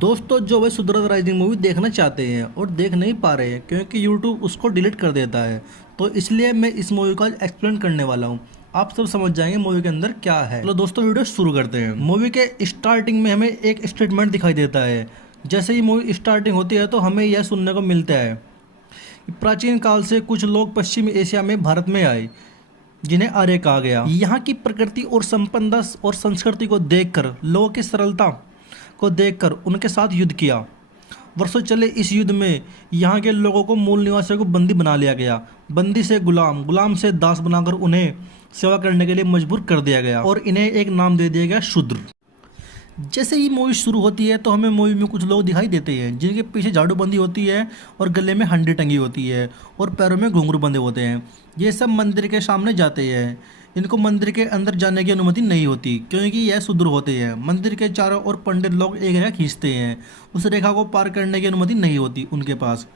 दोस्तों जो वे Sudarshan rising movie देखना चाहते हैं और देख नहीं पा रहे हैं क्योंकि यूट्यूब उसको डिलीट कर देता है, तो इसलिए मैं इस मूवी का एक्सप्लेन करने वाला हूँ। आप सब समझ जाएंगे मूवी के अंदर क्या है। चलो दोस्तों वीडियो शुरू करते हैं। मूवी के स्टार्टिंग में हमें एक स्टेटमेंट दिखाई देता है। जैसे ही मूवी स्टार्टिंग होती है तो हमें यह सुनने को मिलता है कि प्राचीन काल से कुछ लोग पश्चिमी एशिया में भारत में आए जिन्हें आर्य कहा गया। यहाँ की प्रकृति और संपदा और संस्कृति को देखकर, लोगों की सरलता को देखकर उनके साथ युद्ध किया। वर्षों चले इस युद्ध में यहाँ के लोगों को, मूल निवासियों को बंदी बना लिया गया। बंदी से गुलाम, गुलाम से दास बनाकर उन्हें सेवा करने के लिए मजबूर कर दिया गया और इन्हें एक नाम दे दिया गया, शूद्र। जैसे ही मूवी शुरू होती है तो हमें मूवी में कुछ लोग दिखाई देते हैं जिनके पीछे झाड़ू बंदी होती है और गले में हंडी टंगी होती है और पैरों में घुंघरू बंधे होते हैं। ये सब मंदिर के सामने जाते हैं। इनको मंदिर के अंदर जाने की अनुमति नहीं होती क्योंकि यह शूद्र होते हैं। मंदिर के चारों ओर पंडित लोग एक रेखा खींचते हैं। उस रेखा को पार करने की अनुमति नहीं होती उनके पास।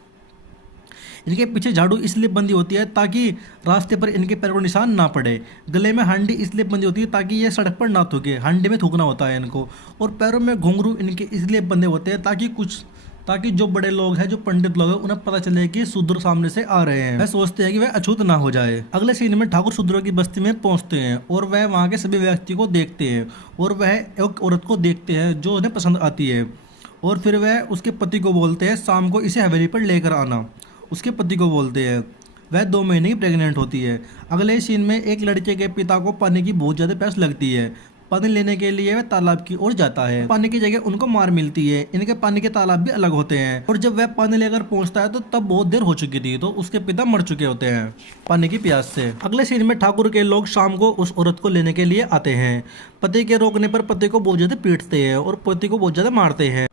इनके पीछे झाड़ू इसलिए बंदी होती है ताकि रास्ते पर इनके पैर को निशान ना पड़े। गले में हांडी इसलिए बंदी होती है ताकि ये सड़क पर ना थूके, हांडी में थूकना होता है इनको। और पैरों में घुंघरू इनके इसलिए बंधे होते हैं ताकि जो बड़े लोग हैं, जो पंडित लोग हैं, उन्हें पता चले कि शूद्र सामने से आ रहे हैं। वह सोचते हैं कि वह अछूत ना हो जाए। अगले सीन में ठाकुर शूद्रों की बस्ती में पहुंचते हैं और वह वहां के सभी व्यक्ति को देखते हैं और वह एक औरत को देखते हैं जो उन्हें पसंद आती है। और फिर वह उसके पति को बोलते हैं शाम को इसे हवेली पर लेकर आना। उसके पति को बोलते हैं। वह 2 महीने की प्रेग्नेंट होती है। अगले सीन में एक लड़के के पिता को पानी की बहुत ज़्यादा प्यास लगती है। पानी लेने के लिए वह तालाब की ओर जाता है। पानी की जगह उनको मार मिलती है। इनके पानी के तालाब भी अलग होते हैं और जब वह पानी लेकर पहुंचता है तो तब बहुत देर हो चुकी थी, तो उसके पिता मर चुके होते हैं पानी की प्यास से। अगले सीन में ठाकुर के लोग शाम को उस औरत को लेने के लिए आते हैं। पति के रोकने पर पति को बहुत ज़्यादा पीटते हैं और पति को बहुत ज़्यादा मारते हैं।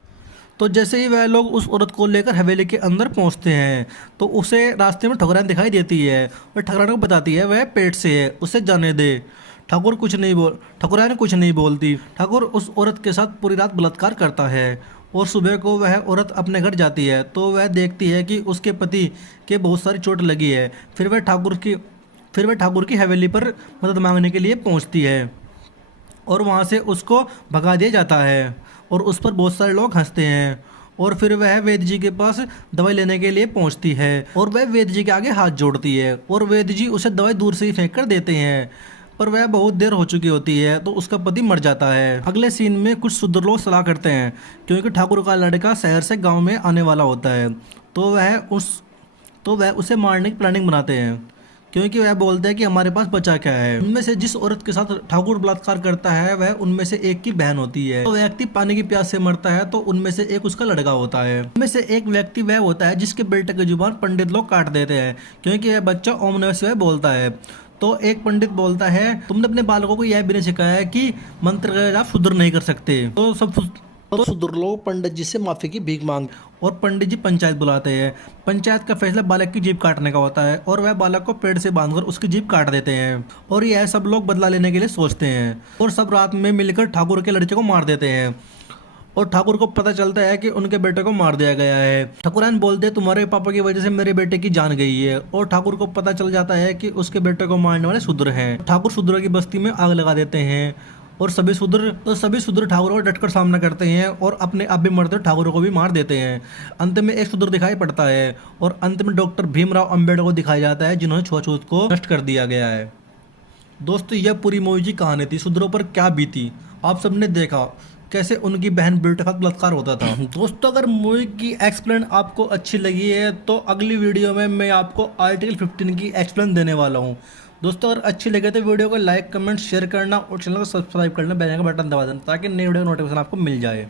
तो जैसे ही वह लोग उस औरत को लेकर हवेली के अंदर पहुंचते हैं तो उसे रास्ते में ठकुराइन दिखाई देती है और ठकुराइन को बताती है वह पेट से है, उसे जाने दे। ठकुराइन कुछ नहीं बोलती। ठाकुर उस औरत के साथ पूरी रात बलात्कार करता है और सुबह को वह औरत अपने घर जाती है तो वह देखती है कि उसके पति के बहुत सारी चोट लगी है। फिर वह ठाकुर की हवेली पर मदद मांगने के लिए पहुंचती है और वहां से उसको भगा दिया जाता है और उस पर बहुत सारे लोग हंसते हैं। और फिर वह वेद जी के पास दवाई लेने के लिए पहुंचती है और वह वेद जी के आगे हाथ जोड़ती है और वेद जी उसे दवाई दूर से ही फेंक कर देते हैं, पर वह बहुत देर हो चुकी होती है तो उसका पति मर जाता है। अगले सीन में कुछ शूद्र लोग सलाह करते हैं क्योंकि ठाकुर का लड़का शहर से गाँव में आने वाला होता है, तो वह उसे मारने की प्लानिंग बनाते हैं क्योंकि वह बोलते हैं कि हमारे पास बचा क्या है। उनमें से जिस औरत के साथ ठाकुर बलात्कार करता है वह उनमें से एक की बहन होती है। तो व्यक्ति पानी की प्यास से मरता है तो उनमें से एक उसका लड़का होता है। उनमें से एक व्यक्ति वह होता है जिसके बेटे की जुबान पंडित लोग काट देते हैं क्योंकि यह बच्चा ओम नमः शिवाय बोलता है। तो एक पंडित बोलता है तुमने अपने बालकों को यह भी नहीं सिखाया है कि मंत्र का जाप शुद्र नहीं कर सकते। तो शूद्र लोग पंडित जी से माफी की भीख मांग और पंडित जी पंचायत बुलाते हैं। पंचायत का फैसला बालक की जीभ काटने का होता है और वह बालक को पेड़ से बांधकर उसकी जीभ काट देते हैं और यह सब लोग बदला लेने के लिए सोचते हैं और सब रात में मिलकर ठाकुर के लड़के को मार देते हैं। और ठाकुर को पता चलता है कि उनके बेटे को मार दिया गया है। ठकुराइन बोलते तुम्हारे पापा की वजह से मेरे बेटे की जान गई है और ठाकुर को पता चल जाता है कि उसके बेटे को मारने वाले शूद्र हैं। ठाकुर शूद्र की बस्ती में आग लगा देते हैं और सभी शूद्र ठाकुर को डटकर सामना करते हैं और अपने आप भी मरते ठाकुर को भी मार देते हैं। अंत में एक शूद्र दिखाई पड़ता है और अंत में डॉक्टर भीमराव अंबेडकर को दिखाया जाता है जिन्होंने छुआछूत को नष्ट कर दिया गया है। दोस्तों यह पूरी मूवी की कहानी थी। शूद्रों पर क्या बीती आप सबने देखा, कैसे उनकी बहन बेटे का बलात्कार होता था। दोस्तों अगर मूवी की एक्सप्लेन आपको अच्छी लगी है तो अगली वीडियो में मैं आपको आर्टिकल 15 की एक्सप्लेन देने वाला हूँ। दोस्तों अगर अच्छी लगे तो वीडियो को लाइक, कमेंट, शेयर करना और चैनल को सब्सक्राइब करना, बेल आइकन का बटन दबा देना ताकि नई वीडियो का नोटिफिकेशन आपको मिल जाए।